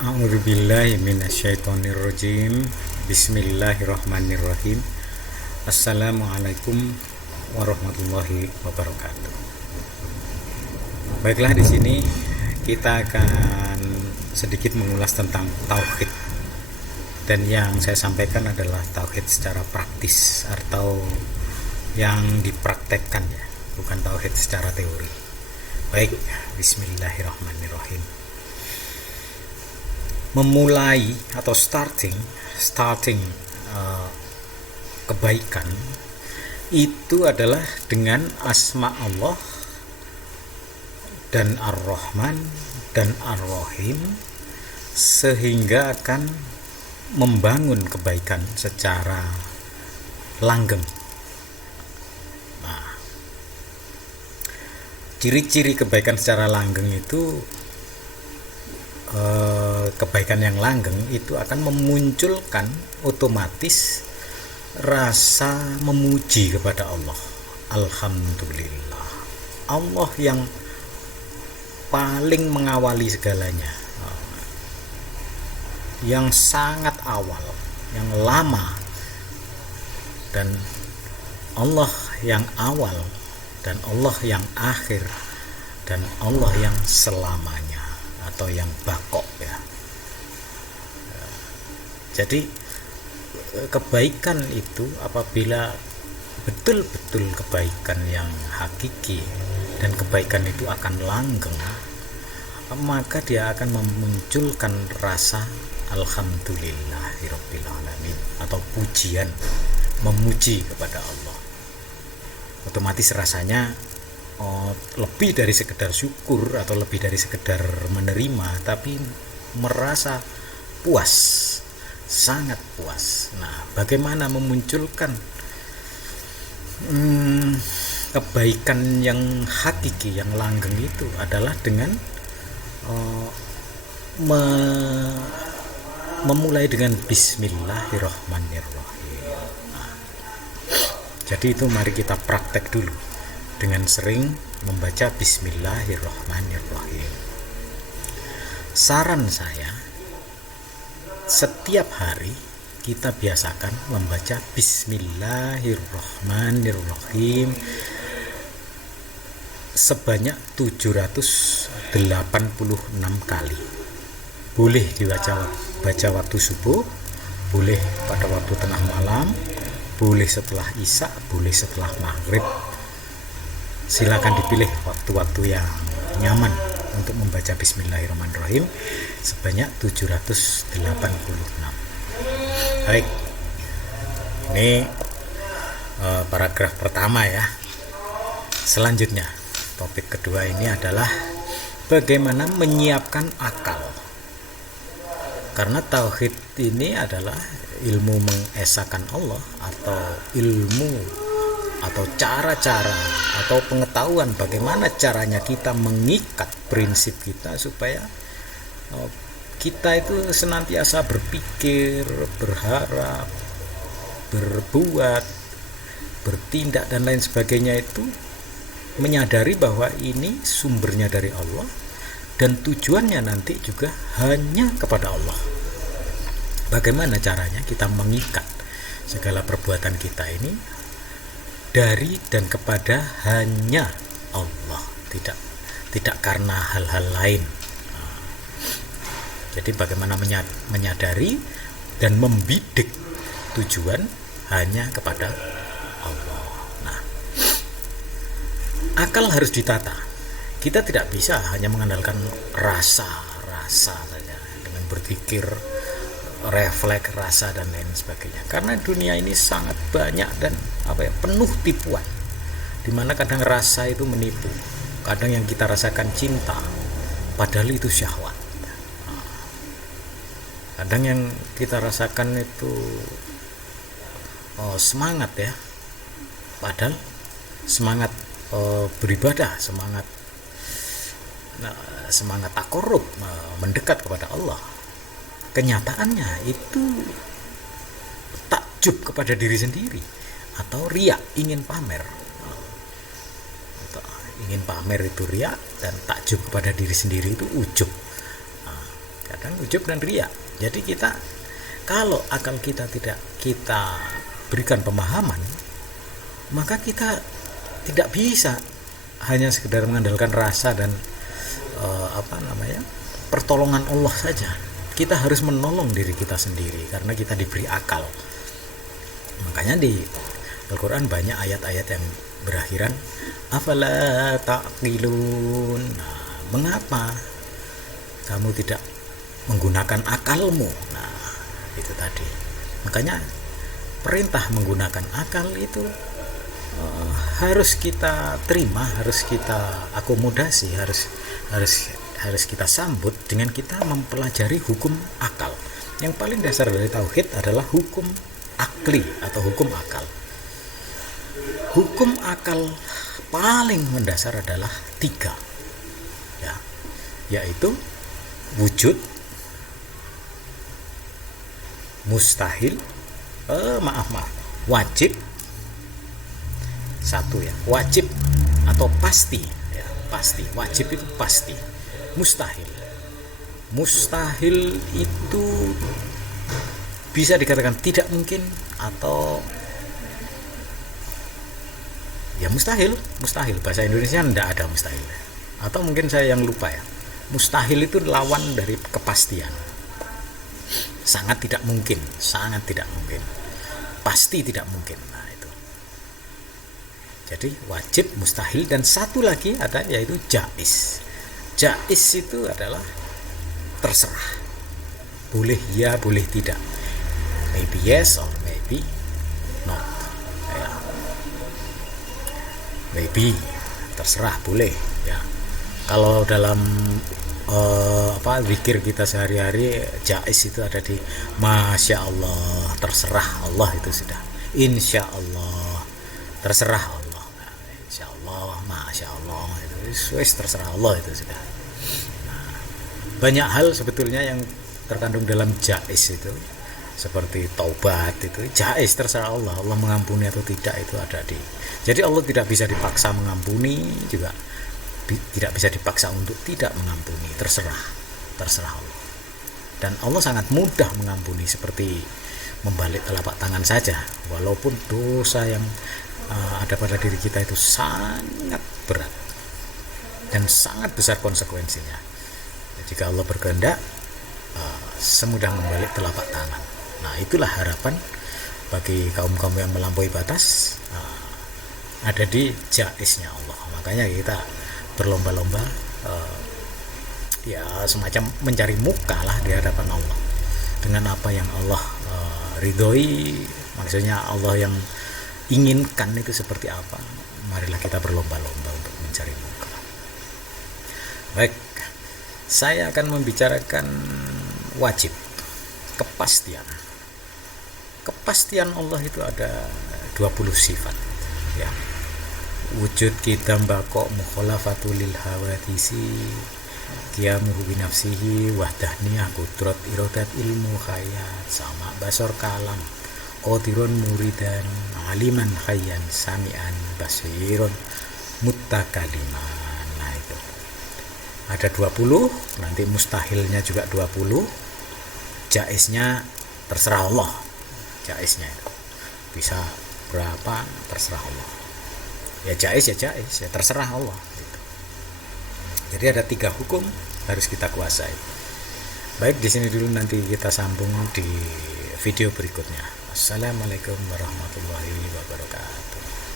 A'udzubillahi minasyaitonirrajim. Bismillahirrahmanirrahim. Assalamualaikum warahmatullahi wabarakatuh. Baiklah, di sini kita akan sedikit mengulas tentang tauhid. Dan yang saya sampaikan adalah tauhid secara praktis atau yang dipraktekkan, ya, bukan tauhid secara teori. Baik, bismillahirrahmanirrahim. Memulai atau starting kebaikan itu adalah dengan asma Allah dan Ar-Rahman dan Ar-Rahim, sehingga akan membangun kebaikan secara langgeng. Nah, ciri-ciri kebaikan secara langgeng itu, kebaikan yang langgeng itu akan memunculkan otomatis rasa memuji kepada Allah. Alhamdulillah, Allah yang paling mengawali segalanya, yang sangat awal, yang lama, dan Allah yang awal, dan Allah yang akhir, dan Allah yang selamanya atau yang bakok, ya. Jadi kebaikan itu apabila betul-betul kebaikan yang hakiki dan kebaikan itu akan langgeng, maka dia akan memunculkan rasa alhamdulillahirabbil alamin atau pujian, memuji kepada Allah. Otomatis rasanya lebih dari sekedar syukur atau lebih dari sekedar menerima, tapi merasa puas, sangat puas. Nah, bagaimana memunculkan kebaikan yang hakiki, yang langgeng itu adalah dengan memulai dengan bismillahirrahmanirrahim. Nah, jadi itu mari kita praktek dulu dengan sering membaca bismillahirrahmanirrahim. Saran saya, setiap hari kita biasakan membaca bismillahirrahmanirrahim sebanyak 786 kali. Boleh baca waktu subuh, boleh pada waktu tengah malam, boleh setelah isya, boleh setelah maghrib. Silakan dipilih waktu-waktu yang nyaman untuk membaca bismillahirrahmanirrahim sebanyak 786. Baik, ini paragraf pertama, ya. Selanjutnya, topik kedua ini adalah bagaimana menyiapkan akal. Karena tauhid ini adalah ilmu mengesahkan Allah, atau ilmu atau cara-cara atau pengetahuan bagaimana caranya kita mengikat prinsip kita supaya kita itu senantiasa berpikir, berharap, berbuat, bertindak dan lain sebagainya, itu menyadari bahwa ini sumbernya dari Allah dan tujuannya nanti juga hanya kepada Allah. Bagaimana caranya kita mengikat segala perbuatan kita ini dari dan kepada hanya Allah, tidak karena hal-hal lain. Jadi bagaimana menyadari dan membidik tujuan hanya kepada Allah. Nah, akal harus ditata. Kita tidak bisa hanya mengandalkan rasa saja dengan berpikir, refleks rasa dan lain sebagainya. Karena dunia ini sangat banyak dan penuh tipuan, dimana kadang rasa itu menipu. Kadang yang kita rasakan cinta, padahal itu syahwat. Kadang yang kita rasakan itu semangat, ya, padahal semangat beribadah, semangat takarrub, mendekat kepada Allah. Kenyataannya itu takjub kepada diri sendiri, atau riya, ingin pamer. Ingin pamer itu riya, dan takjub kepada diri sendiri itu ujub. kadang ujub dan riya. Jadi kita, kalau akal kita tidak kita berikan pemahaman, maka kita tidak bisa hanya sekedar mengandalkan rasa dan pertolongan Allah saja. Kita harus menolong diri kita sendiri karena kita diberi akal. Makanya di Al-Quran banyak ayat-ayat yang berakhiran afala taqilun. Nah, mengapa kamu tidak menggunakan akalmu? Nah, itu tadi. Makanya perintah menggunakan akal itu harus kita terima, harus kita akomodasi, harus kita sambut dengan kita mempelajari hukum akal. Yang paling dasar dari tauhid adalah hukum akli atau hukum akal. Hukum akal paling mendasar adalah 3, ya, yaitu wujud, mustahil, wajib. 1 ya, wajib atau pasti ya, pasti. Wajib itu pasti. Mustahil itu bisa dikatakan tidak mungkin atau ya mustahil. Bahasa Indonesia tidak ada mustahil, atau mungkin saya yang lupa ya. Mustahil itu lawan dari kepastian. Sangat tidak mungkin, pasti tidak mungkin. Nah, itu. Jadi wajib, mustahil, dan satu lagi ada yaitu jaiz. Jaiz itu adalah terserah, boleh ya, boleh tidak, maybe yes or maybe not ya. Maybe terserah, boleh ya. Kalau dalam zikir kita sehari-hari, jaiz itu ada di masya Allah, terserah Allah, itu sudah. Insya Allah, terserah Allah. Nah, insya Allah, masya Allah, itu terserah Allah, itu sudah. Nah, banyak hal sebetulnya yang terkandung dalam jaiz itu, seperti taubat, itu jaiz, terserah Allah. Allah mengampuni atau tidak itu ada di. Jadi Allah tidak bisa dipaksa mengampuni, juga tidak bisa dipaksa untuk tidak mengampuni. Terserah Allah. Dan Allah sangat mudah mengampuni, seperti membalik telapak tangan saja, walaupun dosa yang ada pada diri kita itu sangat berat dan sangat besar konsekuensinya. Jika Allah berkehendak, semudah membalik telapak tangan. Nah, itulah harapan bagi kaum-kaum yang melampaui batas, ada di jaiznya Allah. Makanya kita berlomba-lomba, ya semacam mencari muka lah di hadapan Allah dengan apa yang Allah ridhoi. Maksudnya Allah yang inginkan itu seperti apa. Marilah kita berlomba-lomba untuk mencari muka. Baik, saya akan membicarakan wajib, kepastian. Kepastian Allah itu ada 20 sifat ya. Wujud kita mbako mukhalafatul lil hawadisi, qiyamuhu bi nafsihi, wahdaniyah, qudrat, iradat, ilmu, khayat, sama, basar, kalam, qadirun, muridan, aliman, khayyan, sami'an, basirun, mutakaliman. Nah, itu ada 20. Nanti mustahilnya juga 20. Jaiznya terserah Allah. Jaiznya itu bisa berapa terserah Allah. Ya jaiz ya terserah Allah gitu. Jadi ada 3 hukum harus kita kuasai. Baik, di sini dulu, nanti kita sambung di video berikutnya. Assalamualaikum warahmatullahi wabarakatuh.